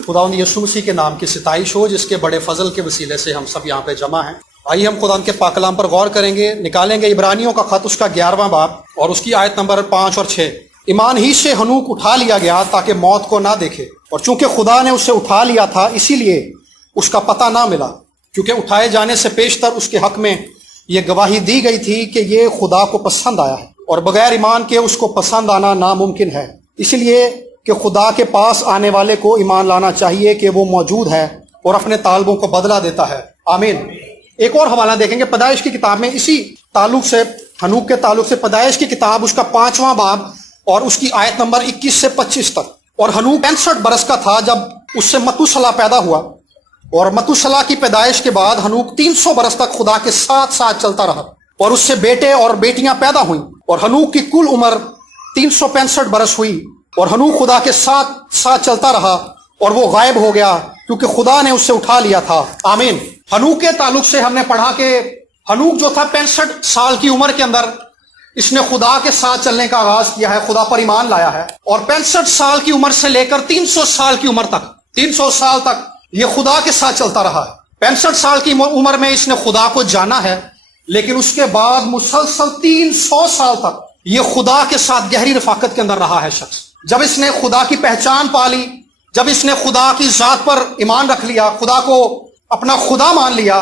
खुदावंद यीशु मसीह के नाम की सिताइश हो, जिसके बड़े फजल के वसीले से हम सब यहाँ पे जमा हैं। आइए हम खुदावंद के पाक कलाम पर गौर करेंगे, निकालेंगे इब्रानियों का खत, उसका 11वां बाब और उसकी आयत नंबर 5 और 6। ईमान ही से हनूक उठा लिया गया ताकि मौत को ना देखे, और चूंकि खुदा ने उसे उठा लिया था इसीलिए उसका पता ना मिला, क्योंकि उठाए जाने से पेशतर उसके हक में ये गवाही दी गई थी कि ये खुदा को पसंद आया है, और बगैर ईमान के उसको पसंद आना नामुमकिन है। इसलिए कि खुदा के पास आने वाले को ईमान लाना चाहिए कि वो मौजूद है और अपने तालबों को बदला देता है। आमीन। एक और हवाला देखेंगे पैदाइश की किताब में, इसी ताल्लुक से, हनूक के ताल्लुक से, पैदाइश की किताब उसका 5वां बाब और उसकी आयत नंबर 21 से 25 तक। और हनूक 65 बरस का था जब उससे मतुसला पैदा हुआ, और मतुसला की पैदाइश के बाद हनूक 300 बरस तक खुदा के साथ साथ चलता रहा, और उससे बेटे और बेटियां पैदा हुई, और हनूक की कुल उम्र 365 बरस हुई। और हनूक खुदा के साथ साथ चलता रहा और वो गायब हो गया क्योंकि खुदा ने उससे उठा लिया था। आमीन। हनूक के ताल्लुक से हमने पढ़ा कि हनूक जो था 65 साल की उम्र के अंदर इसने खुदा के साथ चलने का आगाज किया है, खुदा पर ईमान लाया है, और 65 साल की उम्र से लेकर 300 साल की उम्र तक, 300 साल तक ये खुदा के साथ चलता रहा है। 65 साल की उम्र में इसने खुदा को जाना है, लेकिन उसके बाद मुसलसल 300 साल तक ये खुदा के साथ गहरी रफाकत के अंदर रहा है शख्स। जब इसने खुदा की पहचान पा ली, जब इसने खुदा की जात पर ईमान रख लिया, खुदा को अपना खुदा मान लिया,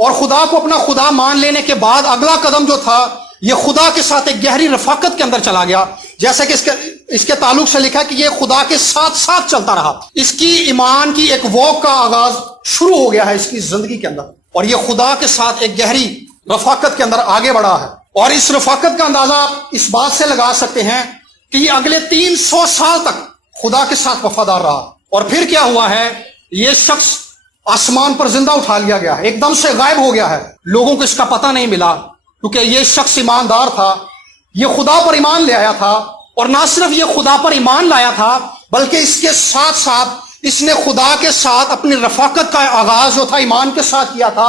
और खुदा को अपना खुदा मान लेने के बाद अगला कदम जो था, ये खुदा के साथ एक गहरी रफाकत के अंदर चला गया। जैसे कि इसके ताल्लुक से लिखा कि ये खुदा के साथ साथ चलता रहा। इसकी ईमान की एक वॉक का आगाज शुरू हो गया है इसकी जिंदगी के अंदर, और ये खुदा के साथ एक गहरी रफाकत के अंदर आगे बढ़ा है। और इस रफाकत का अंदाजा आप इस बात से लगा सकते हैं कि ये अगले 300 साल तक खुदा के साथ वफादार रहा। और फिर क्या हुआ है, ये शख्स आसमान पर जिंदा उठा लिया गया है, एकदम से गायब हो गया है। लोगों को इसका पता नहीं मिला, क्योंकि ये शख्स ईमानदार था, ये खुदा पर ईमान ले आया था, और ना सिर्फ ये खुदा पर ईमान लाया था, बल्कि इसके साथ साथ इसने खुदा के साथ अपनी रफाकत का आगाज जो था ईमान के साथ किया था,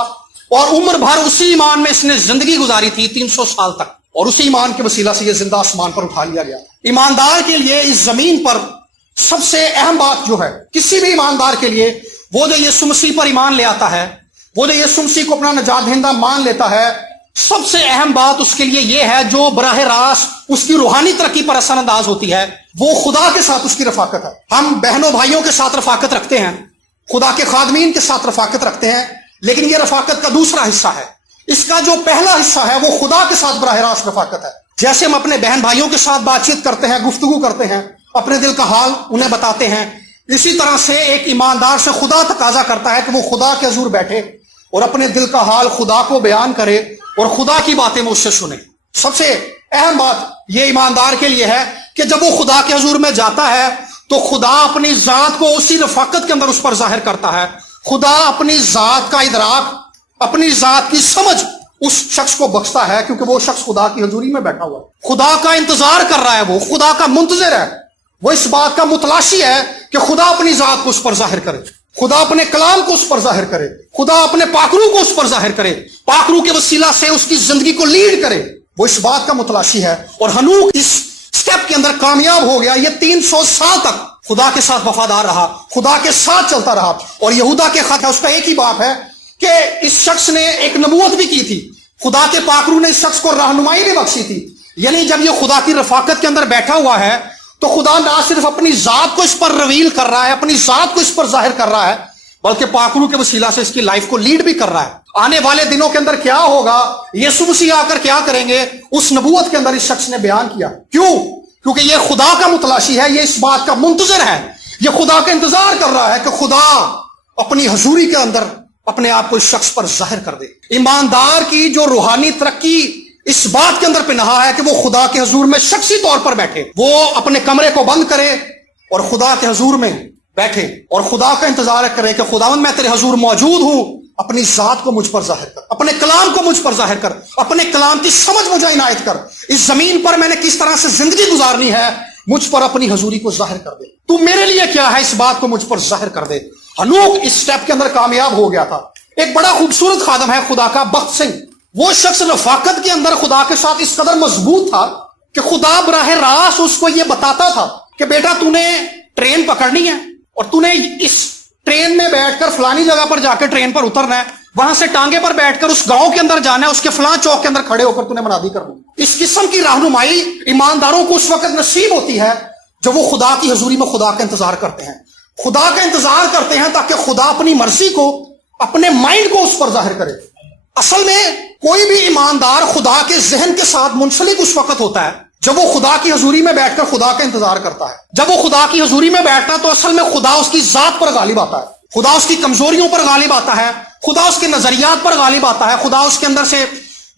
और उम्र भर उसी ईमान में इसने जिंदगी गुजारी थी 300 साल तक, और उसी ईमान के वसीला से ये जिंदा आसमान पर उठा लिया गया। ईमानदार के लिए इस जमीन पर सबसे अहम बात जो है, किसी भी ईमानदार के लिए, वो जो यीशु मसीह पर ईमान ले आता है, वो जो यीशु मसीह को अपना नजात दहिंदा मान लेता है, सबसे अहम बात उसके लिए ये है, जो बराह रास्त उसकी रूहानी तरक्की पर असरअंदाज होती है, वो खुदा के साथ उसकी रफाकत है। हम बहनों भाइयों के साथ रफाकत रखते हैं, खुदा के खादमीन के साथ रफाकत रखते हैं, लेकिन ये रफाकत का दूसरा हिस्सा है। इसका जो पहला हिस्सा है वो खुदा के साथ बराह रास्त रफाकत है। जैसे हम अपने बहन भाइयों के साथ बातचीत करते हैं, गुफ्तगू करते हैं, अपने दिल का हाल उन्हें बताते हैं, इसी तरह से एक ईमानदार से खुदा तकाजा करता है कि वो खुदा के हुजूर बैठे और अपने दिल का हाल खुदा को बयान करे और खुदा की बातें मुझसे सुने। सबसे अहम बात ये ईमानदार के लिए है कि जब वो खुदा के हुजूर में जाता है तो खुदा अपनी जात को उसी रफाकत के अंदर उस पर जाहिर करता है। खुदा अपनी जात का इदराक, अपनी जात की समझ उस शख्स को बख्शता है, क्योंकि वो शख्स खुदा की हजूरी में बैठा हुआ है, खुदा का इंतजार कर रहा है, वो खुदा का मुंतजिर है, वो इस बात का मुतलाशी है कि खुदा अपनी जात को उस पर जाहिर करे, खुदा अपने कलाम को उस पर जाहिर करे, खुदा अपने पाकरू को उस पर जाहिर करे, पाकरू के वसीला से उसकी जिंदगी को लीड करे, वो इस बात का मुतलाशी है। और हनूक इस स्टेप के अंदर कामयाब हो गया। ये 300 साल तक खुदा के साथ वफादार रहा, खुदा के साथ चलता रहा। और यहूदा के खत है, उसका एक ही बाप है कि इस शख्स ने एक नबूवत भी की थी, खुदा के पाकरू ने इस शख्स को रहनुमाई भी बख्शी थी। यानी जब ये खुदा की रफाकत के अंदर बैठा हुआ है तो खुदा ना सिर्फ अपनी जात को इस पर रिवील कर रहा है, अपनी जात को इस पर जाहिर कर रहा है, बल्कि पाकरू के वसीला से इसकी लाइफ को लीड भी कर रहा है। आने वाले दिनों के अंदर क्या होगा, यीशु मसीह आकर क्या करेंगे, उस नबूवत के अंदर इस शख्स ने बयान किया। क्यों? क्योंकि ये खुदा का मुतलाशी है, ये इस बात का मुंतजिर है, ये खुदा का इंतजार कर रहा है कि खुदा अपनी हजूरी के अंदर अपने आप को इस शख्स पर जाहिर कर दे। ईमानदार की जो रूहानी तरक्की इस बात के अंदर पिनहा है कि वो खुदा के हजूर में शख्सी तौर पर बैठे, वो अपने कमरे को बंद करे और खुदा के हजूर में बैठे और खुदा का इंतजार करे कि खुदावंद मैं तेरे हजूर मौजूद हूं, अपनी जात को मुझ पर जाहिर कर, अपने कलाम को मुझ पर जाहिर कर, अपने कलाम की समझ मुझे इनायत कर, इस जमीन पर मैंने किस तरह से जिंदगी गुजारनी है, मुझ पर अपनी हजूरी को जाहिर कर दे, तू मेरे लिए क्या है, इस बात को मुझ पर जाहिर कर दे। हनूक इस स्टेप के अंदर कामयाब हो गया था। एक बड़ा खूबसूरत खादम है खुदा का, बख्त सिंह। वो शख्स रफाकत के अंदर खुदा के साथ इस कदर मजबूत था कि खुदा बराह रास्त उसको ये बताता था कि बेटा तूने ट्रेन पकड़नी है, اور तूने इस ट्रेन में बैठकर फलानी जगह पर जाकर ट्रेन पर उतरना है, वहां से टांगे पर बैठकर उस गांव के अंदर जाना है, उसके फलां चौक के अंदर खड़े होकर तूने मनादी करनी। इस किस्म की रहनुमाई ईमानदारों को उस वक्त नसीब होती है जब वो खुदा की हजूरी में खुदा का इंतजार करते हैं, खुदा का इंतजार करते हैं ताकि खुदा अपनी मर्जी को, अपने माइंड को उस पर जाहिर करे। असल में कोई भी ईमानदार खुदा के जहन के साथ मुंसलिक उस वक्त होता है जब वो खुदा की हजूरी में बैठकर खुदा का इंतजार करता है। जब वो खुदा की हजूरी में बैठता है तो असल में खुदा उसकी जात पर गालिब आता है, खुदा उसकी कमजोरियों पर गालिब आता है, खुदा उसके नजरियात पर गालिब आता है, खुदा उसके अंदर से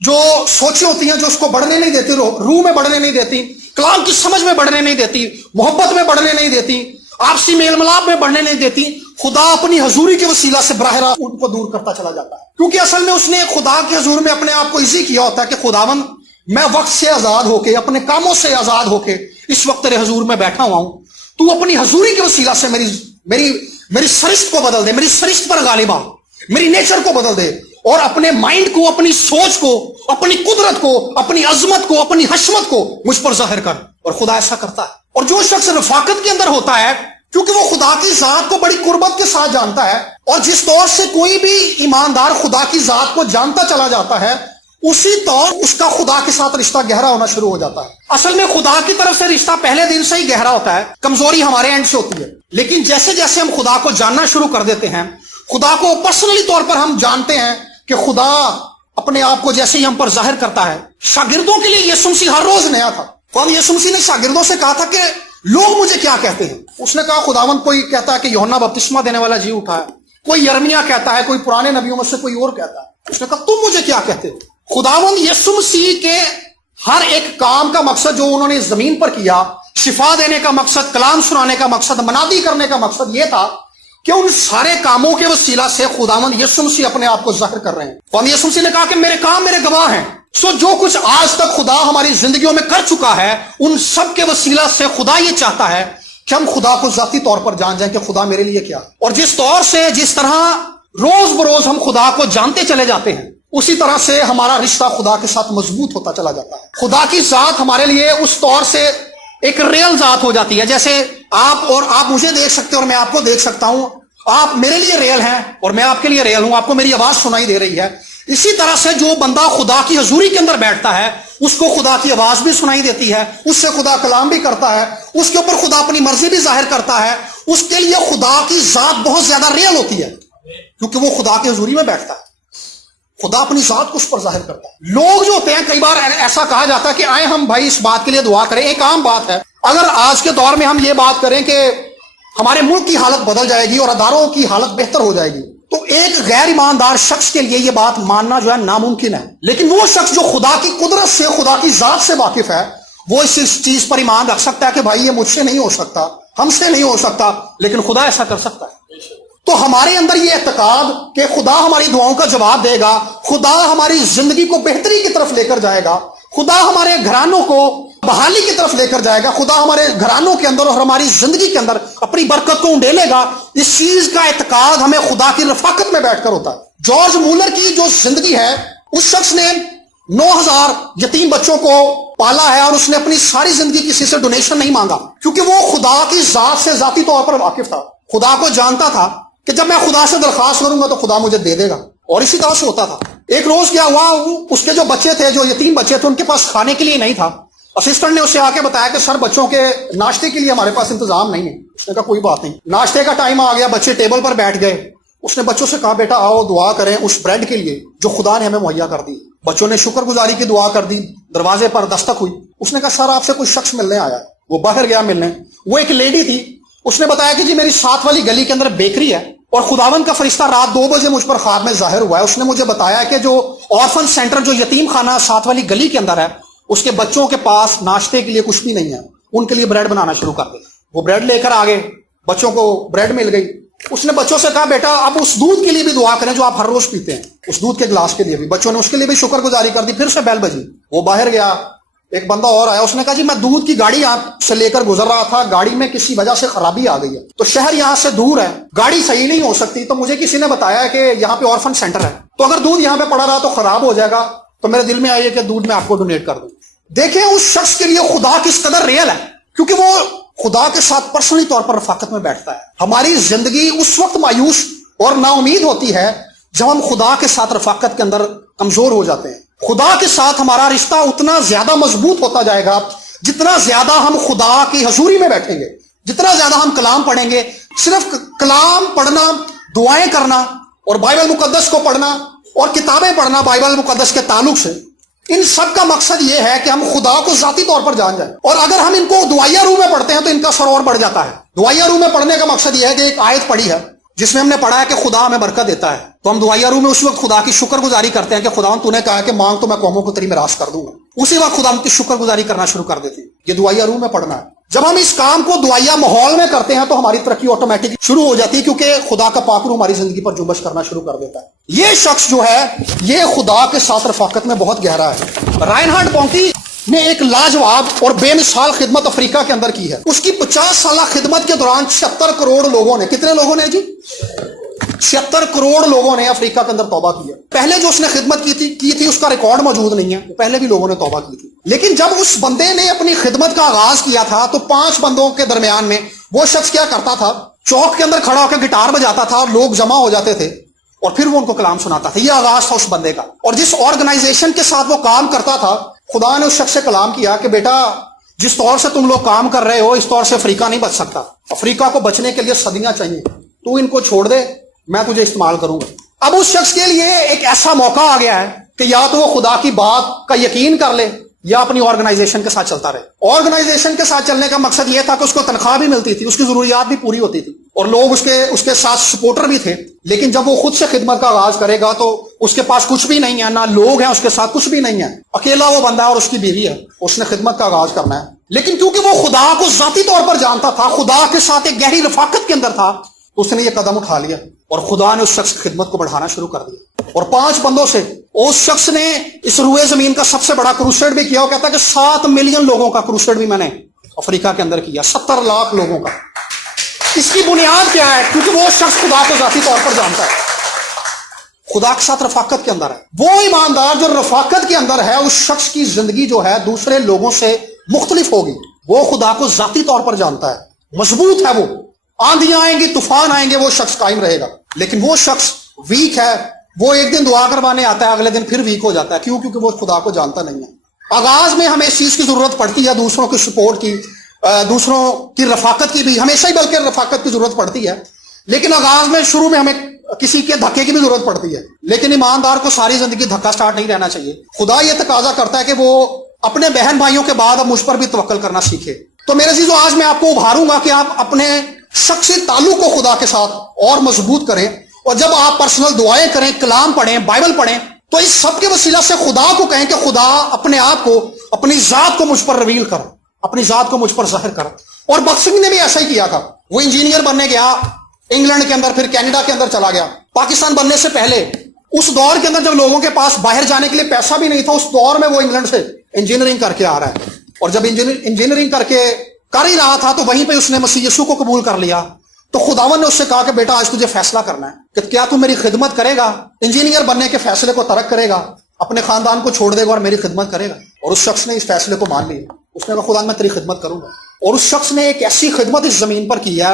जो सोचें होती हैं जो उसको बढ़ने नहीं देती, रूह में बढ़ने नहीं देती, कलाम की समझ में बढ़ने नहीं देती, मोहब्बत में बढ़ने नहीं देती, आपसी मेल मिलाप में बढ़ने नहीं देती, खुदा अपनी हजूरी के वसीला से बराह रास्त उनको दूर करता चला जाता है। क्योंकि असल में उसने खुदा की हजूर में अपने आप को इजी किया होता है कि खुदावन मैं वक्त से आजाद होके, अपने कामों से आजाद होके इस वक्त तेरे हजूर में बैठा हुआ हूं, तू अपनी हजूरी के वसीला से मेरी मेरी मेरी सरिश्त को बदल दे, मेरी सरिश्त पर गालिब आ, मेरी नेचर को बदल दे और अपने माइंड को, अपनी सोच को, अपनी कुदरत को, अपनी अजमत को, अपनी हशमत को मुझ पर जाहिर कर। और खुदा ऐसा करता है। और जो शख्स रफाकत के अंदर होता है, क्योंकि वो खुदा की जात को बड़ी कुर्बत के साथ जानता है, और जिस तौर से कोई भी ईमानदार खुदा की जात को जानता चला जाता है, उसी तौर उसका खुदा के साथ रिश्ता गहरा होना शुरू हो जाता है। असल में खुदा की तरफ से रिश्ता पहले दिन से ही गहरा होता है, कमजोरी हमारे एंड से होती है। लेकिन जैसे जैसे हम खुदा को जानना शुरू कर देते हैं, खुदा को पर्सनली तौर पर हम जानते हैं कि खुदा अपने आप को जैसे ही हम पर जाहिर करता है। शागिर्दों के लिए यीशु मसीह हर रोज नया था। तो यीशु मसीह ने शागिर्दों से कहा था कि लोग मुझे क्या कहते हैं। उसने कहा खुदावंद कोई कहता है कि यूहन्ना बपतिस्मा देने वाला जी उठा है, कोई यर्मिया कहता है, कोई पुराने नबियों में से कोई और कहता है। उसने कहा तुम मुझे क्या कहते हो। खुदावंद यीशु मसीह के हर एक काम का मकसद जो उन्होंने जमीन पर किया, शिफा देने का मकसद, कलाम सुनाने का मकसद, मनादी करने का मकसद यह था कि उन सारे कामों के वसीला से खुदावंद यीशु मसीह अपने आप को जाहिर कर रहे हैं। और यीशु मसीह ने कहा कि मेरे काम मेरे गवाह हैं। सो जो कुछ आज तक खुदा हमारी जिंदगियों में कर चुका है, उन सब के वसीला से खुदा ये चाहता है कि हम खुदा को जाती तौर पर जान जाएं कि खुदा मेरे लिए क्या। और जिस तौर से, जिस तरह रोज बरोज हम खुदा को जानते चले जाते हैं, उसी तरह से हमारा रिश्ता खुदा के साथ मजबूत होता चला जाता है। खुदा की जात हमारे लिए उस तौर से एक रियल जात हो जाती है, जैसे आप मुझे देख सकते हो और मैं आपको देख सकता हूं, आप मेरे लिए रियल हैं और मैं आपके लिए रियल हूं, आपको मेरी आवाज सुनाई दे रही है। इसी तरह से जो बंदा खुदा की हजूरी के अंदर बैठता है, उसको खुदा की आवाज भी सुनाई देती है, उससे खुदा कलाम भी करता है, उसके ऊपर खुदा अपनी मर्जी भी जाहिर करता है। उसके लिए खुदा की जात बहुत ज्यादा रियल होती है, क्योंकि वो खुदा की हजूरी में बैठता है, खुदा अपनी जात को उस पर जाहिर करता है। लोग जो होते हैं, कई बार ऐसा कहा जाता है कि आए हम भाई इस बात के लिए दुआ करें। एक आम बात है, अगर आज के दौर में हम ये बात करें कि हमारे मुल्क की हालत बदल जाएगी और अदारों की हालत बेहतर हो जाएगी, तो एक गैर ईमानदार शख्स के लिए ये बात मानना जो है नामुमकिन है। लेकिन वो शख्स जो खुदा की कुदरत से, खुदा की जात से वाकिफ है, वो इस चीज पर ईमान रख सकता है कि भाई ये मुझसे नहीं हो सकता, हमसे नहीं हो सकता, लेकिन खुदा ऐसा कर सकता है। तो हमारे अंदर ये एतकाद कि खुदा हमारी दुआओं का जवाब देगा, खुदा हमारी जिंदगी को बेहतरी की तरफ लेकर जाएगा, खुदा हमारे घरानों को बहाली की तरफ लेकर जाएगा, खुदा हमारे घरानों के अंदर और हमारी जिंदगी के अंदर अपनी बरकत को उंडेलेगा, इस चीज का एतकाद हमें खुदा की रफाकत में बैठकर होता है। जॉर्ज मूलर की जो जिंदगी है, उस शख्स ने 9000 यतीम बच्चों को पाला है और उसने अपनी सारी जिंदगी किसी से डोनेशन नहीं मांगा, क्योंकि वो खुदा की जात से जाती तौर पर वाकिफ था। खुदा को जानता था कि जब मैं खुदा से दरखास्त करूंगा तो खुदा मुझे दे देगा, और इसी तरह से होता था। एक रोज क्या हुआ, उसके जो बच्चे थे, जो यतीम बच्चे थे, उनके पास खाने के लिए नहीं था। असिस्टेंट ने उसे आके बताया कि सर बच्चों के नाश्ते के लिए हमारे पास इंतजाम नहीं है। उसने कहा कोई बात नहीं। नाश्ते का टाइम आ गया, बच्चे टेबल पर बैठ गए। उसने बच्चों से कहा बेटा आओ दुआ करें उस ब्रेड के लिए जो खुदा ने हमें मुहैया कर दी। बच्चों ने शुक्रगुजारी की दुआ कर दी। दरवाजे पर दस्तक हुई। उसने कहा सर आपसे कोई शख्स मिलने आया है। वो बाहर गया मिलने। वो एक लेडी थी। उसने बताया कि जी मेरी साथ वाली गली के अंदर बेकरी है और खुदावंद का फरिश्ता रात 2 बजे मुझ पर ख्वाब में जाहिर हुआ है। उसने मुझे बताया कि जो ऑर्फन सेंटर, जो यतीम खाना साथ वाली गली के अंदर है, उसके बच्चों के पास नाश्ते के लिए कुछ भी नहीं है, उनके लिए ब्रेड बनाना शुरू कर दे। वो ब्रेड लेकर आ गए, बच्चों को ब्रेड मिल गई। उसने बच्चों से कहा बेटा अब उस दूध के लिए भी दुआ करें जो आप हर रोज पीते हैं, उस दूध के गिलास के लिए भी। बच्चों ने उसके लिए भी शुक्रगुजारी कर दी। फिर से बेल बजी। वो बाहर गया। एक बंदा और आया। उसने कहा जी मैं दूध की गाड़ी यहाँ से लेकर गुजर रहा था, गाड़ी में किसी वजह से खराबी आ गई है, तो शहर यहाँ से दूर है, गाड़ी सही नहीं हो सकती, तो मुझे किसी ने बताया कि यहाँ पे ऑर्फन सेंटर है, तो अगर दूध यहाँ पे पड़ा रहा तो खराब हो जाएगा, तो मेरे दिल में आई है कि दूध मैं आपको डोनेट कर दूं। देखें उस शख्स के लिए खुदा किस कदर रियल है, क्योंकि वो खुदा के साथ पर्सनली तौर पर रफाकत में बैठता है। हमारी जिंदगी उस वक्त मायूस और नाउमीद होती है जब हम खुदा के साथ रफाकत के अंदर कमजोर हो जाते हैं। खुदा के साथ हमारा रिश्ता उतना ज्यादा मजबूत होता जाएगा जितना ज्यादा हम खुदा की हजूरी में बैठेंगे, जितना ज्यादा हम कलाम पढ़ेंगे। सिर्फ कलाम पढ़ना, दुआएं करना और बाइबल मुकद्दस को पढ़ना और किताबें पढ़ना बाइबल मुकद्दस के ताल्लुक से, इन सब का मकसद ये है कि हम खुदा को जाती तौर पर जान जाए। और अगर हम इनको दुआया रूह में पढ़ते हैं तो इनका असर और बढ़ जाता है। दुआया रूह में पढ़ने का मकसद ये है कि एक आयत पढ़ी है जिसमें हमने पढ़ा है कि खुदा हमें बरकत देता है, तो हम दुआया रूह में उस वक्त खुदा की शुक्रगुजारी करते हैं कि खुदा तूने कहा कि मांग तो मैं कौमों को तेरी मिरास कर दूंगा। उसी वक्त खुदा की शुक्रगुजारी करना शुरू कर देते हैं। ये दुआया रूह में पढ़ना है। जब हम इस काम को दुआया माहौल में करते हैं तो हमारी तरक्की ऑटोमेटिक शुरू हो जाती है, क्योंकि खुदा का पाक रूह हमारी जिंदगी पर जुम्बश करना शुरू कर देता है। ये शख्स जो है ये खुदा के साथ रफाकत में बहुत गहरा है। राइनहार्ड पॉन्टी ने एक लाजवाब और बेमिसाल खिदमत अफ्रीका के अंदर की है। उसकी 50 साल खिदमत के दौरान 76 करोड़ लोगों ने, कितने लोगों ने जी? 76 करोड़ लोगों ने अफ्रीका के अंदर तौबा किया। पहले जो उसने खिदमत की थी उसका रिकॉर्ड मौजूद नहीं है, पहले भी लोगों ने तौबा की थी। लेकिन जब उस बंदे ने अपनी खिदमत का आगाज किया था तो 5 बंदों के दरमियान में वो शख्स क्या करता था, चौक के अंदर खड़ा होकर गिटार बजाता था, लोग जमा हो जाते थे और फिर वो उनको कलाम सुनाता था। ये आगाज था उस बंदे का। और जिस ऑर्गेनाइजेशन के साथ वो काम करता था, खुदा ने उस शख्स से कलाम किया कि बेटा जिस तौर से तुम लोग काम कर रहे हो इस तौर से अफ्रीका नहीं बच सकता। अफ्रीका को बचने के लिए सदियां चाहिए, तू इनको छोड़ दे, मैं तुझे इस्तेमाल करूंगा। अब उस शख्स के लिए एक ऐसा मौका आ गया है कि या तो वो खुदा की बात का यकीन कर ले या अपनी ऑर्गेनाइजेशन के साथ चलता रहे। ऑर्गेनाइजेशन के साथ चलने का मकसद यह था कि उसको तनख्वाह भी मिलती थी, उसकी जरूरियात भी पूरी होती थी और लोग उसके साथ सपोर्टर भी थे। लेकिन जब वो खुद से खिदमत का आगाज करेगा तो उसके पास कुछ भी नहीं है, ना लोग हैं उसके साथ, कुछ भी नहीं है, अकेला वो बंदा है और उसकी बीवी है। उसने खिदमत का आगाज करना है। लेकिन क्योंकि वो खुदा को जाती तौर पर जानता था, खुदा के साथ एक गहरी रफाकत के अंदर था, तो उसने ये कदम उठा लिया और खुदा ने उस शख्स की खिदमत को बढ़ाना शुरू कर दिया। और 5 बंदों से उस शख्स ने इस रुए जमीन का सबसे बड़ा क्रूसेड भी किया। वो कहता है कि 7 मिलियन लोगों का क्रूसेड भी मैंने अफ्रीका के अंदर किया, 70 लाख लोगों का। इसकी बुनियाद क्या है? क्योंकि वो शख्स खुदा को जाती तौर पर जानता है, खुदा के साथ रफाकत के अंदर है। वो ईमानदार जो रफाकत के अंदर है, उस शख्स की जिंदगी जो है दूसरे लोगों से मुख्तलिफ होगी। वो खुदा को जाती तौर पर जानता है, मजबूत है। वो आंधियां आएंगी, तूफान आएंगे, वो शख्स कायम रहेगा। लेकिन वो शख्स वीक है, वो एक दिन दुआ करवाने आता है, अगले दिन फिर वीक हो जाता है। क्यों? क्योंकि वो खुदा को जानता नहीं है। आगाज में हमें इस चीज की जरूरत पड़ती है, दूसरों की सपोर्ट की, दूसरों की रफाकत की भी, हमेशा ही बल्कि रफाकत की जरूरत पड़ती है। लेकिन आगाज में शुरू में हमें किसी के धक्के की भी जरूरत पड़ती है। लेकिन ईमानदार को सारी जिंदगी धक्का स्टार्ट नहीं रहना चाहिए। खुदा ये तकाजा करता है कि वो अपने बहन भाइयों के बाद अब मुझ पर भी तवक्कल करना सीखे। तो मेरे अजीजों, आज मैं आपको उभारूंगा कि आप अपने शख्सी ताल्लुक को खुदा के साथ और मजबूत करें। और जब आप पर्सनल दुआएं करें, कलाम पढ़ें, बाइबल पढ़ें, तो इस सब के वसीला से खुदा को कहें कि खुदा अपने आप को, अपनी जात को मुझ पर रिवील कर, अपनी जात को मुझ पर जाहिर कर। और बख्शिंग ने भी ऐसा ही किया था। वो इंजीनियर बनने गया इंग्लैंड के अंदर, फिर कनाडा के अंदर चला गया। पाकिस्तान बनने से पहले उस दौर के अंदर जब लोगों के पास बाहर जाने के लिए पैसा भी नहीं था, उस दौर में वो इंग्लैंड से इंजीनियरिंग करके आ रहा है। और जब इंजीनियरिंग करके कर ही रहा था तो वहीं पे उसने मसीह यीशु को कबूल कर लिया। तो खुदावन ने उससे कहा कि बेटा आज तुझे फैसला करना है कि क्या तू मेरी खिदमत करेगा, इंजीनियर बनने के फैसले को तर्क करेगा, अपने खानदान को छोड़ देगा और मेरी खिदमत करेगा। और उस शख्स ने इस फैसले को मान लिया। उसने कहा खुदा मैं तेरी खिदमत करूंगा। और उस शख्स ने एक ऐसी खिदमत इस जमीन पर की है,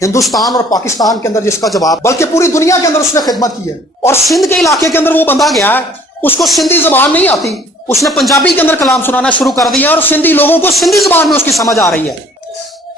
हिंदुस्तान और पाकिस्तान के अंदर जिसका जवाब, बल्कि पूरी दुनिया के अंदर उसने खिदमत की है। और सिंध के इलाके के अंदर वो बंदा गया है, उसको सिंधी जबान नहीं आती, उसने पंजाबी के अंदर कलाम सुनाना शुरू कर दिया और सिंधी लोगों को सिंधी जबान में उसकी समझ आ रही है।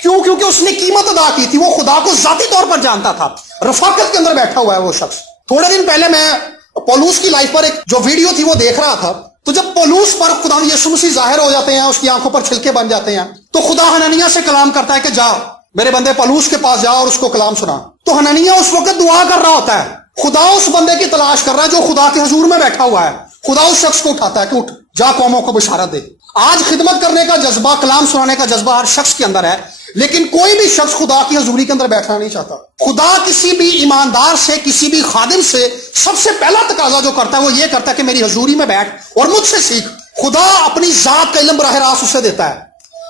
क्यों? क्योंकि उसने कीमत अदा की थी। वो खुदा को जाती तौर पर जानता था, रफाकत के अंदर बैठा हुआ है वो शख्स। थोड़े दिन पहले मैं पौलुस की लाइफ पर एक जो वीडियो थी वो देख रहा था। तो जब पौलुस पर खुदा यीशु मसीह जाहिर हो जाते हैं, उसकी आंखों पर छिलके बन जाते हैं, तो खुदा हननिया से कलाम करता है कि जा मेरे बंदे पौलुस के पास जा और उसको कलाम सुना। तो हननिया उस वक्त दुआ कर रहा होता है, खुदा उस बंदे की तलाश कर रहा है जो खुदा के हुजूर में बैठा हुआ है। खुदा उस शख्स को उठाता है कि उठ जा कौमों को बशारत दे। आज खिदमत करने का जज्बा, कलाम सुनाने का जज्बा हर शख्स के अंदर है, लेकिन कोई भी शख्स खुदा की हजूरी के अंदर बैठना नहीं चाहता। खुदा किसी भी ईमानदार से, किसी भी खादिम से सबसे पहला तकाजा जो करता है वो ये करता है कि मेरी हजूरी में बैठ और मुझसे सीख। खुदा अपनी जात का इल्म बराह रास्त उसे देता है।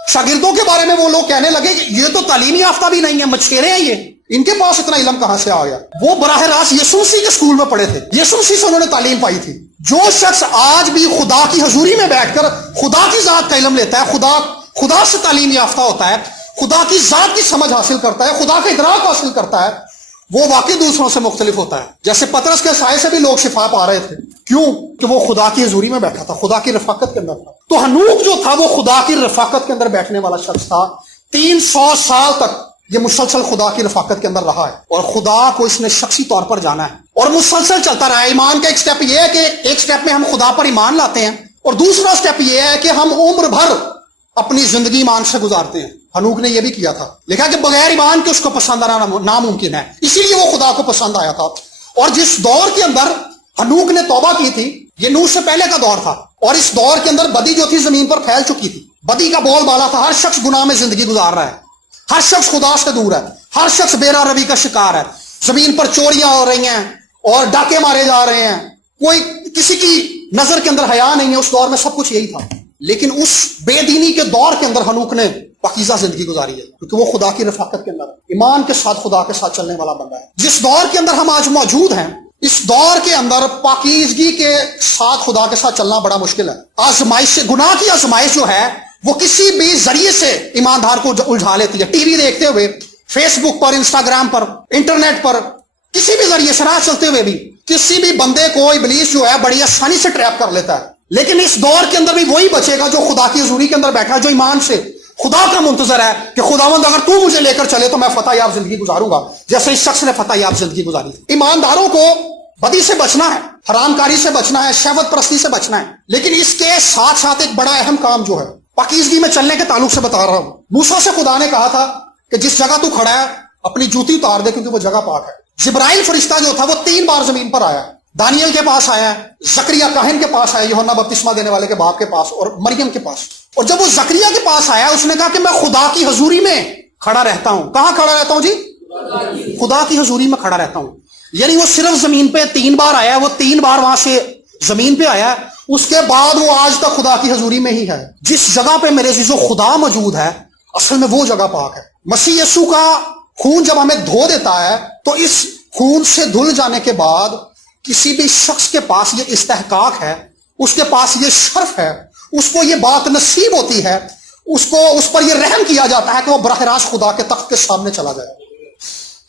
शागिर्दों के बारे में वो लोग कहने लगे कि ये तो तालीमी याफ्ता भी नहीं है, मछेरे हैं ये, इनके पास इतना इल्म कहां से आ गया। वो बराह रास्त यीशु मसीह के स्कूल में पढ़े थे, यीशु मसीह से उन्होंने तालीम पाई थी। जो शख्स आज भी खुदा की हजूरी में बैठकर खुदा की जात का इल्म लेता है, खुदा से तालीम याफ्ता होता है, خدا کی ذات کی سمجھ حاصل کرتا ہے, خدا کا ادراک حاصل کرتا ہے, وہ واقعی دوسروں سے مختلف ہوتا ہے. جیسے پطرس کے سائے سے بھی لوگ شفا پا رہے تھے. کیوں؟ کہ وہ خدا کی حضوری میں بیٹھا تھا, خدا کی رفاقت کے اندر تھا. تو ہنوک جو تھا وہ خدا کی رفاقت کے اندر بیٹھنے والا شخص تھا. 300 سال تک یہ مسلسل خدا کی رفاقت کے اندر رہا ہے, اور خدا کو اس نے شخصی طور پر جانا ہے, اور مسلسل چلتا رہا ہے. ایمان کا ایک سٹیپ یہ ہے کہ ایک سٹیپ میں ہم خدا پر ایمان لاتے ہیں, اور دوسرا سٹیپ یہ ہے کہ ہم عمر بھر اپنی زندگی ایمان سے گزارتے ہیں. ہنوک نے یہ بھی کیا تھا, لکھا کہ بغیر ایمان کے اس کو پسند آنا ناممکن ہے, اسی لیے وہ خدا کو پسند آیا تھا. اور جس دور کے اندر ہنوک نے توبہ کی تھی, یہ نوح سے پہلے کا دور تھا, اور اس دور کے اندر بدی جو تھی زمین پر پھیل چکی تھی. بدی کا بول بالا تھا, ہر شخص گناہ میں زندگی گزار رہا ہے, ہر شخص خدا سے دور ہے, ہر شخص بیرا روی کا شکار ہے. زمین پر چوریاں ہو رہی ہیں اور ڈاکے مارے جا رہے ہیں, کوئی کسی کی نظر کے اندر حیا نہیں ہے. اس دور میں سب کچھ یہی تھا, لیکن اس بے دینی کے دور کے اندر ہنوک نے پاکیزہ زندگی گزاری ہے, کیونکہ وہ خدا کی رفاقت کے اندر ایمان کے ساتھ خدا کے ساتھ چلنے والا بندہ ہے. جس دور کے اندر ہم آج موجود ہیں, اس دور کے اندر پاکیزگی کے ساتھ خدا کے ساتھ چلنا بڑا مشکل ہے. آزمائش سے, گناہ کی آزمائش جو ہے وہ کسی بھی ذریعے سے ایماندار کو الجھا لیتی ہے. ٹی وی دیکھتے ہوئے, فیس بک پر, انسٹاگرام پر, انٹرنیٹ پر, کسی بھی ذریعے سے راہ چلتے ہوئے بھی کسی بھی بندے کو ابلیس جو ہے بڑی آسانی سے ٹریپ کر لیتا ہے. لیکن اس دور کے اندر بھی وہی بچے گا جو خدا کی حضوری کے اندر بیٹھا ہے, جو ایمان سے خدا کا منتظر ہے کہ خداوند اگر تو مجھے لے کر چلے تو میں فتح یاب زندگی گزاروں گا, جیسے اس شخص نے فتح یاب زندگی گزاری. ایمانداروں کو بدی سے بچنا ہے, حرام کاری سے بچنا ہے, شہوت پرستی سے بچنا ہے, لیکن اس کے ساتھ ساتھ ایک بڑا اہم کام جو ہے پاکیزگی میں چلنے کے تعلق سے بتا رہا ہوں. موسیٰ سے خدا نے کہا تھا کہ جس جگہ تو کھڑا ہے اپنی جوتی اتار دے, کیونکہ وہ جگہ پاک ہے. جبرائیل فرشتہ جو تھا وہ 3 بار زمین پر آیا. دانیل کے پاس آیا, زکریا کاہن کے پاس آیا, یوحنا بپتسمہ دینے والے کے باپ کے پاس, اور مریم کے پاس. اور جب وہ زکریا کے پاس آیا, اس نے کہا کہ میں خدا کی حضوری میں کھڑا رہتا ہوں. کہاں کھڑا رہتا ہوں جی؟ خدا کی حضوری میں کھڑا رہتا ہوں. یعنی وہ صرف زمین پہ 3 بار آیا, وہ 3 بار وہاں سے زمین پہ آیا, اس کے بعد وہ آج تک خدا کی حضوری میں ہی ہے. جس جگہ پہ میرے عزیزو خدا موجود ہے, اصل میں وہ جگہ پاک ہے. مسیح یسوع کا خون جب ہمیں دھو دیتا ہے, تو اس خون سے دھل جانے کے بعد کسی بھی شخص کے پاس یہ استحقاق ہے, اس کے پاس یہ شرف ہے, اس کو یہ بات نصیب ہوتی ہے, اس پر یہ رحم کیا جاتا ہے کہ وہ براہ راست خدا کے تخت کے سامنے چلا جائے.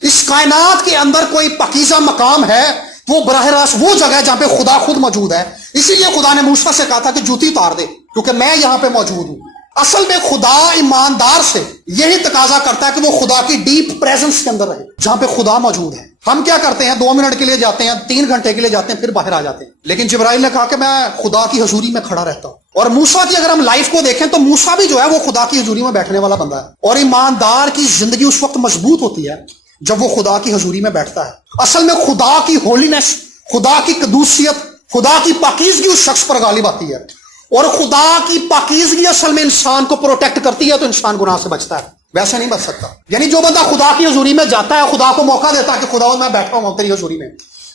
اس کائنات کے اندر کوئی پاکیزہ مقام ہے, وہ براہ راست وہ جگہ ہے جہاں پہ خدا خود موجود ہے. اسی لیے خدا نے موسیٰ سے کہا تھا کہ جوتی اتار دے, کیونکہ میں یہاں پہ موجود ہوں. اصل میں خدا ایماندار سے یہی تقاضا کرتا ہے کہ وہ خدا کی ڈیپ پریزنس کے اندر رہے, جہاں پہ خدا موجود ہے. ہم کیا کرتے ہیں, 2 منٹ کے لیے جاتے ہیں, 3 گھنٹے کے لیے جاتے ہیں, پھر باہر آ جاتے ہیں. لیکن جبرائیل نے کہا کہ میں خدا کی حضوری میں کھڑا رہتا ہوں. اور موسیٰ کی اگر ہم لائف کو دیکھیں تو موسیٰ بھی جو ہے وہ خدا کی حضوری میں بیٹھنے والا بندہ ہے. اور ایماندار کی زندگی اس وقت مضبوط ہوتی ہے جب وہ خدا کی حضوری میں بیٹھتا ہے. اصل میں خدا کی ہولینس, خدا کی قدوسیت, خدا کی پاکیزگی اس شخص پر غالب آتی ہے. اور خدا کی پاکیزگی اصل میں انسان کو پروٹیکٹ کرتی ہے, تو انسان گناہ سے بچتا ہے, ویسے نہیں بچ سکتا. یعنی جو بندہ خدا کی حضوری میں جاتا ہے, خدا کو موقع دیتا ہے کہ خدا میں بیٹھا ہوں تیری حضوری میں.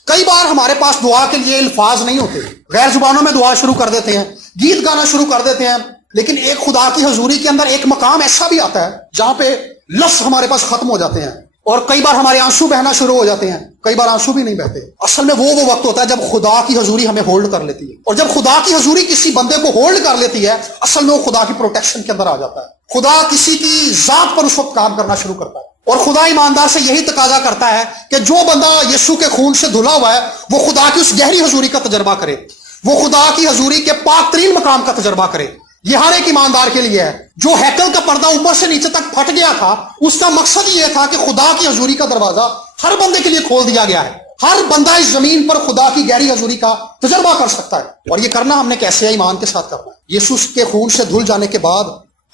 کئی بار ہمارے پاس دعا کے لیے الفاظ نہیں ہوتے, غیر زبانوں میں دعا شروع کر دیتے ہیں, گیت گانا شروع کر دیتے ہیں, لیکن ایک خدا کی حضوری کے اندر ایک مقام ایسا بھی آتا ہے جہاں پہ لفظ ہمارے پاس ختم ہو جاتے ہیں, اور کئی بار ہمارے آنسو بہنا شروع ہو جاتے ہیں, کئی بار آنسو بھی نہیں بہتے. اصل میں وہ وقت ہوتا ہے جب خدا کی حضوری ہمیں ہولڈ کر لیتی ہے, اور جب خدا کی حضوری کسی بندے کو ہولڈ کر لیتی ہے, اصل میں وہ خدا کی پروٹیکشن کے اندر آ جاتا ہے. خدا کسی کی ذات پر اس وقت کام کرنا شروع کرتا ہے. اور خدا ایماندار سے یہی تقاضا کرتا ہے کہ جو بندہ یسوع کے خون سے دھلا ہوا ہے وہ خدا کی اس گہری حضوری کا تجربہ کرے, وہ خدا کی حضوری کے پاک ترین مقام کا تجربہ کرے. یہ ہر ایک ایماندار کے لیے ہے. جو ہیکل کا پردہ اوپر سے نیچے تک پھٹ گیا تھا, اس کا مقصد یہ تھا کہ خدا کی حضوری کا دروازہ ہر بندے کے لیے کھول دیا گیا ہے. ہر بندہ اس زمین پر خدا کی گہری حضوری کا تجربہ کر سکتا ہے. اور یہ کرنا ہم نے کیسے ہے؟ ایمان کے ساتھ کرنا ہے. یسوع کے خون سے دھل جانے کے بعد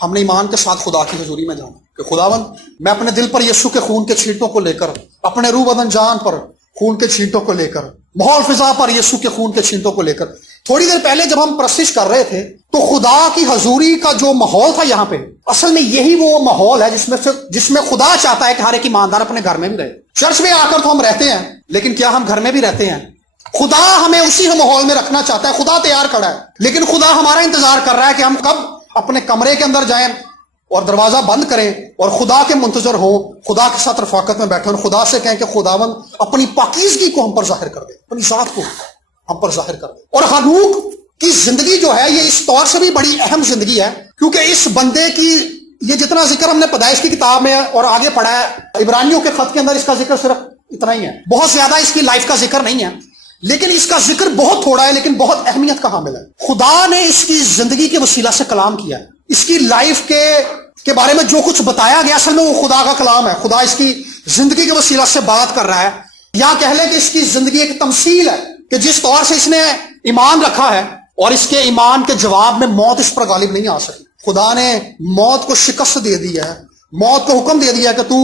ہم نے ایمان کے ساتھ خدا کی حضوری میں جانا کہ خداوند میں اپنے دل پر یسوع کے خون کے چھینٹوں کو لے کر, اپنے روح بدن جان پر خون کے چھینٹوں کو لے کر, ماحول فضا پر یسوع کے خون کے چھینٹوں کو لے کر. تھوڑی دیر پہلے جب ہم پرستش کر رہے تھے تو خدا کی حضوری کا جو ماحول تھا یہاں پہ, اصل میں یہی وہ ماحول ہے جس میں خدا چاہتا ہے کہ ہر ایک ایماندار اپنے گھر میں بھی رہے. چرچ میں آ کر تو ہم رہتے ہیں, لیکن کیا ہم گھر میں بھی رہتے ہیں؟ خدا ہمیں اسی ماحول میں رکھنا چاہتا ہے. خدا تیار کھڑا ہے, لیکن خدا ہمارا انتظار کر رہا ہے کہ ہم کب اپنے کمرے کے اندر جائیں اور دروازہ بند کریں اور خدا کے منتظر ہوں, خدا کے ساتھ رفاقت میں بیٹھیں اور خدا سے کہیں کہ خداوند اپنی پاکیزگی کو ہم پر ظاہر کر دے, اپنی ذات کو ہم پر ظاہر کر دے. اور ہنوک کی زندگی جو ہے یہ اس طور سے بھی بڑی اہم زندگی ہے کیونکہ اس بندے کی یہ جتنا ذکر ہم نے پیدائش کی کتاب میں اور آگے پڑھا ہے عبرانیوں کے خط کے اندر اس کا ذکر صرف اتنا ہی ہے، بہت زیادہ اس کی لائف کا ذکر نہیں ہے، لیکن اس کا ذکر بہت تھوڑا ہے لیکن بہت اہمیت کا حامل ہے۔ خدا نے اس کی زندگی کے وسیلہ سے کلام کیا ہے، اس کی لائف کے بارے میں جو کچھ بتایا گیا اصل میں وہ خدا کا کلام ہے۔ خدا اس کی زندگی کے وسیلہ سے بات کر رہا ہے، یا کہہ لیں کہ اس کی زندگی ایک تمثیل ہے کہ جس طور سے اس نے ایمان رکھا ہے اور اس کے ایمان کے جواب میں موت اس پر غالب نہیں آ سکی۔ خدا نے موت کو شکست دے دی ہے، موت کو حکم دے دیا کہ تو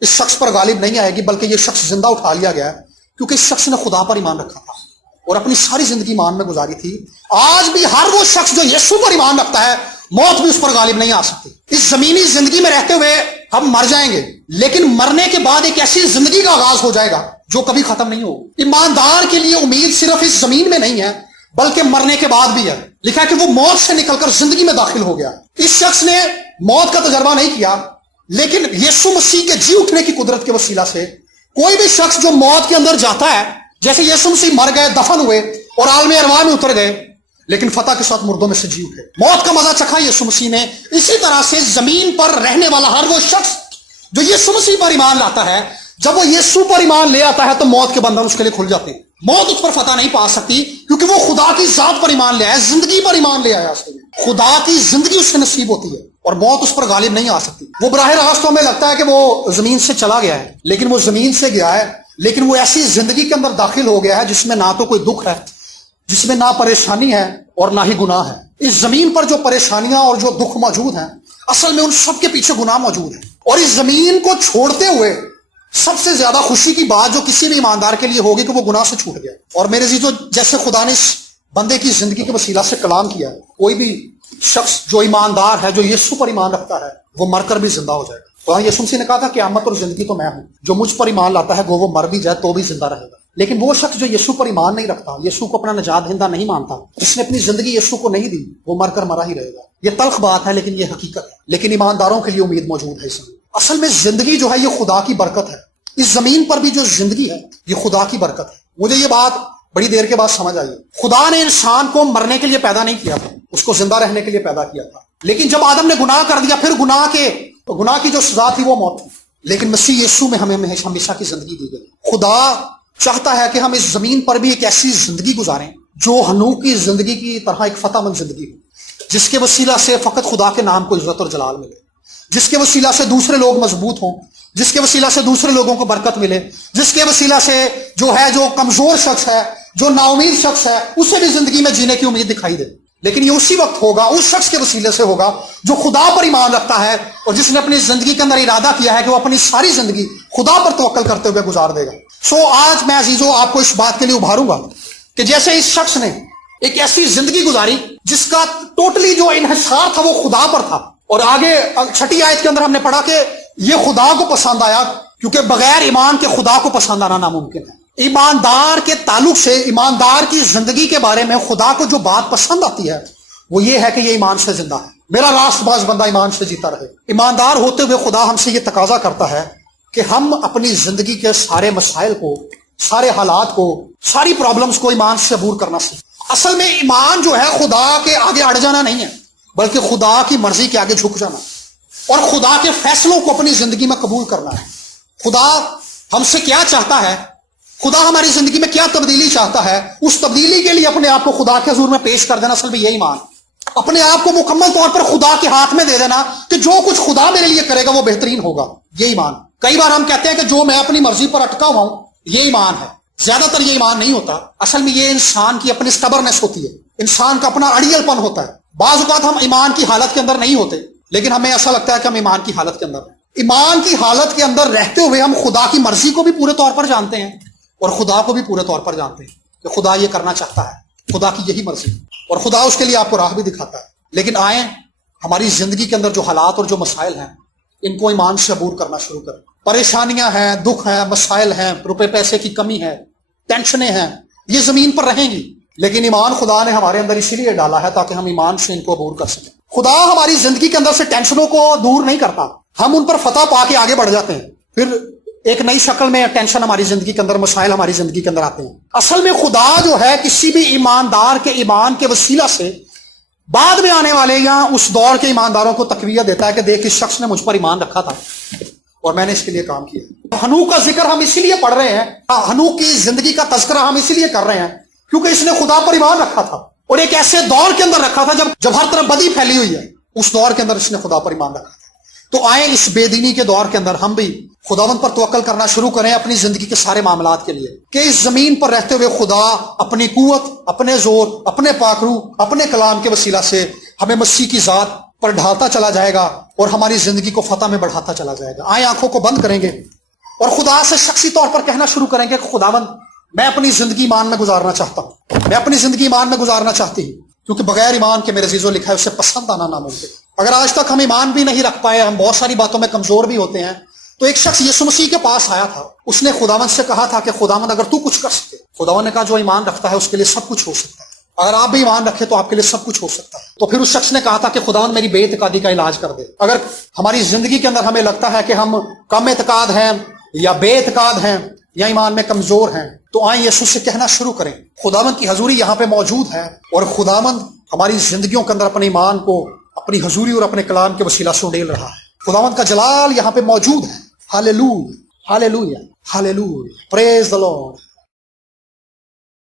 اس شخص پر غالب نہیں آئے گی، بلکہ یہ شخص زندہ اٹھا لیا گیا ہے کیونکہ اس شخص نے خدا پر ایمان رکھا تھا اور اپنی ساری زندگی ایمان میں گزاری تھی۔ آج بھی ہر وہ شخص جو یسوع پر ایمان رکھتا ہے موت بھی اس پر غالب نہیں آ سکتی۔ اس زمینی زندگی میں رہتے ہوئے ہم مر جائیں گے، لیکن مرنے کے بعد ایک ایسی زندگی کا آغاز ہو جائے گا جو کبھی ختم نہیں ہوگی۔ ایماندار کے لیے امید صرف اس زمین میں نہیں ہے بلکہ مرنے کے بعد بھی ہے۔ لکھا ہے کہ وہ موت سے نکل کر زندگی میں داخل ہو گیا۔ اس شخص نے موت کا تجربہ نہیں کیا، لیکن یسوع مسیح کے جی اٹھنے کی قدرت کے وسیلہ سے کوئی بھی شخص جو موت کے اندر جاتا ہے، جیسے یسوع مسیح مر گئے، دفن ہوئے اور عالم ارواح میں اتر گئے، لیکن فتح کے ساتھ مردوں میں سے جی اٹھے، موت کا مزہ چکھا یسوع مسیح نے، اسی طرح سے زمین پر رہنے والا ہر وہ شخص جو یسوع مسیح پر ایمان لاتا ہے، جب وہ یسوع پر ایمان لے آتا ہے تو موت کے بندھن اس کے لیے کھل جاتے ہیں۔ موت اس پر فتح نہیں پا سکتی کیونکہ وہ خدا کی ذات پر ایمان لے آیا، زندگی پر ایمان لے آیا، خدا کی زندگی اس سے نصیب ہوتی ہے اور موت اس پر غالب نہیں آ سکتی۔ وہ براہ راست ہمیں لگتا ہے کہ وہ زمین سے چلا گیا ہے، لیکن وہ زمین سے گیا ہے، لیکن وہ ایسی زندگی کے اندر داخل ہو گیا ہے جس میں نہ تو کوئی دکھ ہے، جس میں نہ پریشانی ہے اور نہ ہی گناہ ہے۔ اس زمین پر جو پریشانیاں اور جو دکھ موجود ہیں، اصل میں ان سب کے پیچھے گناہ موجود ہے، اور اس زمین کو چھوڑتے ہوئے سب سے زیادہ خوشی کی بات جو کسی بھی ایماندار کے لیے ہوگی کہ وہ گناہ سے چھوٹ گیا۔ اور میرے عزیزو، جیسے خدا نے اس بندے کی زندگی کے وسیلہ سے کلام کیا ہے، کوئی بھی شخص جو ایماندار ہے، جو یسوع پر ایمان رکھتا ہے، وہ مر کر بھی زندہ ہو جائے گا۔ وہاں یسوع مسیح نے کہا تھا قیامت اور زندگی تو میں ہوں، جو مجھ پر ایمان لاتا ہے وہ مر بھی جائے تو بھی زندہ رہے گا۔ لیکن وہ شخص جو یسوع پر ایمان نہیں رکھتا، یسوع کو اپنا نجات دہندہ نہیں مانتا، جس نے اپنی زندگی یسوع کو نہیں دی، وہ مر کر مرا ہی رہے گا۔ یہ تلخ بات ہے لیکن یہ حقیقت ہے، لیکن ایمانداروں کے لیے امید موجود ہے اس میں۔ اصل میں زندگی جو ہے یہ خدا کی برکت ہے، اس زمین پر بھی جو زندگی ہے یہ خدا کی برکت ہے۔ مجھے یہ بات بڑی دیر کے بعد سمجھ آئی۔ خدا نے انسان کو مرنے کے لیے پیدا نہیں کیا تھا، اس کو زندہ رہنے کے لیے پیدا کیا تھا، لیکن جب آدم نے گناہ کر دیا پھر گناہ کی جو سزا تھی وہ موت تھی، لیکن مسیح یسوع میں ہمیں ہمیشہ کی زندگی دی گئی۔ خدا چاہتا ہے کہ ہم اس زمین پر بھی ایک ایسی زندگی گزاریں جو ہنوح کی زندگی کی طرح ایک فتح مند زندگی ہو، جس کے وسیلہ سے فقط خدا کے نام کو عزت اور جلال ملے، جس کے وسیلہ سے دوسرے لوگ مضبوط ہوں، جس کے وسیلہ سے دوسرے لوگوں کو برکت ملے، جس کے وسیلہ سے جو کمزور شخص ہے، جو نا امید شخص ہے، اسے بھی زندگی میں جینے کی امید دکھائی دے۔ لیکن یہ اسی وقت ہوگا، اس شخص کے وسیلے سے ہوگا جو خدا پر ایمان رکھتا ہے اور جس نے اپنی زندگی کے اندر ارادہ کیا ہے کہ وہ اپنی ساری زندگی خدا پر توکل کرتے ہوئے گزار دے گا۔ آج میں عزیزو آپ کو اس بات کے لیے ابھاروں گا کہ جیسے اس شخص نے ایک ایسی زندگی گزاری جس کا ٹوٹلی جو انحصار تھا وہ خدا پر تھا، اور آگے 6 آیت کے اندر ہم نے پڑھا کہ یہ خدا کو پسند آیا، کیونکہ بغیر ایمان کے خدا کو پسند آنا ناممکن ہے۔ ایماندار کے تعلق سے، ایماندار کی زندگی کے بارے میں خدا کو جو بات پسند آتی ہے وہ یہ ہے کہ یہ ایمان سے زندہ ہے۔ میرا راست باز بندہ ایمان سے جیتا رہے۔ ایماندار ہوتے ہوئے خدا ہم سے یہ تقاضا کرتا ہے کہ ہم اپنی زندگی کے سارے مسائل کو، سارے حالات کو، ساری پرابلمز کو ایمان سے عبور کرنا سیکھیں۔ اصل میں ایمان جو ہے خدا کے آگے اڑ جانا نہیں ہے، بلکہ خدا کی مرضی کے آگے جھک جانا اور خدا کے فیصلوں کو اپنی زندگی میں قبول کرنا ہے۔ خدا ہم سے کیا چاہتا ہے، خدا ہماری زندگی میں کیا تبدیلی چاہتا ہے، اس تبدیلی کے لیے اپنے آپ کو خدا کے حضور میں پیش کر دینا، اصل میں یہ ایمان، اپنے آپ کو مکمل طور پر خدا کے ہاتھ میں دے دینا کہ جو کچھ خدا میرے لیے کرے گا وہ بہترین ہوگا، یہ ایمان۔ کئی بار ہم کہتے ہیں کہ جو میں اپنی مرضی پر اٹکا ہوا ہوں یہ ایمان ہے، زیادہ تر یہ ایمان نہیں ہوتا۔ اصل میں یہ انسان کی اپنی سٹبرنس ہوتی ہے، انسان کا اپنا اڑیل پن ہوتا ہے۔ بعض اوقات ہم ایمان کی حالت کے اندر نہیں ہوتے، لیکن ہمیں ایسا لگتا ہے کہ ہم ایمان کی حالت کے اندر ہیں۔ ایمان کی حالت کے اندر رہتے ہوئے ہم خدا کی مرضی کو بھی پورے طور پر جانتے ہیں اور خدا کو بھی پورے طور پر جانتے ہیں کہ خدا یہ کرنا چاہتا ہے، خدا کی یہی مرضی، اور خدا اس کے لیے آپ کو راہ بھی دکھاتا ہے۔ لیکن آئیں ہماری زندگی کے اندر جو حالات اور جو مسائل ہیں ان کو ایمان سے عبور کرنا شروع کریں۔ پریشانیاں ہیں، دکھ ہیں، مسائل ہیں، روپے پیسے کی کمی ہے، ٹینشنیں ہیں، یہ زمین پر رہیں گی، لیکن ایمان خدا نے ہمارے اندر اسی لیے ڈالا ہے تاکہ ہم ایمان سے ان کو عبور کر سکیں۔ خدا ہماری زندگی کے اندر سے ٹینشنوں کو دور نہیں کرتا، ہم ان پر فتح پا کے آگے بڑھ جاتے ہیں، پھر ایک نئی شکل میں ٹینشن ہماری زندگی کے اندر، مسائل ہماری زندگی کے اندر آتے ہیں۔ اصل میں خدا جو ہے کسی بھی ایماندار کے ایمان کے وسیلہ سے بعد میں آنے والے یہاں اس دور کے ایمانداروں کو تقویت دیتا ہے کہ دیکھ اس شخص نے مجھ پر ایمان رکھا تھا اور میں نے اس کے لیے کام کیا. ہنوک کا ذکر ہم اسی لیے پڑھ رہے ہیں, ہنوک کی زندگی کا تذکرہ ہم اسی لیے کر رہے ہیں کیونکہ اس نے خدا پر ایمان رکھا تھا اور ایک ایسے دور کے اندر رکھا تھا جب ہر طرف بدی پھیلی ہوئی ہے. اس دور کے اندر اس نے خدا پر ایمان رکھا تھا. تو آئیں اس بے دینی کے دور کے اندر ہم بھی خداوند پر توکل کرنا شروع کریں اپنی زندگی کے سارے معاملات کے لیے کہ اس زمین پر رہتے ہوئے خدا اپنی قوت, اپنے زور, اپنے پاک روح, اپنے کلام کے وسیلہ سے ہمیں مسیح کی ذات پر ڈھالتا چلا جائے گا اور ہماری زندگی کو فتح میں بڑھاتا چلا جائے گا. آئیں آنکھوں کو بند کریں گے اور خدا سے شخصی طور پر کہنا شروع کریں گے کہ خداوند میں اپنی زندگی ایمان میں گزارنا چاہتا ہوں, میں اپنی زندگی ایمان میں گزارنا چاہتی ہوں کیونکہ بغیر ایمان کے میرے عزیزو لکھا ہے اسے پسند آنا ناممکن. اگر آج تک ہم ایمان بھی نہیں رکھ پائے, ہم بہت ساری باتوں میں کمزور بھی ہوتے ہیں, تو ایک شخص یسوع مسیح کے پاس آیا تھا, اس نے خداوند سے کہا تھا کہ خداوند اگر تو کچھ کر سکے. خداوند نے کہا جو ایمان رکھتا ہے اس کے لیے سب کچھ ہو سکتا ہے. اگر آپ بھی ایمان رکھے تو آپ کے لیے سب کچھ ہو سکتا ہے. تو پھر اس شخص نے کہا تھا کہ خداوند میری بے اعتقادی کا علاج کر دے. اگر ہماری زندگی کے اندر ہمیں لگتا ہے کہ ہم کم اعتقاد ہیں یا بے اعتقاد ہیں یا ایمان میں کمزور ہیں, تو آئیں یسوع سے کہنا شروع کریں. خداوند کی حضوری یہاں پہ موجود ہے اور خداوند ہماری زندگیوں کے اندر اپنے ایمان کو اپنی حضوری اور اپنے کلام کے وسیلہ سے اڈیل رہا ہے. خداوند کا جلال یہاں پہ موجود ہے. ہاللیلویا, ہاللیلویا, ہاللیلویا, پریز دی لارڈ.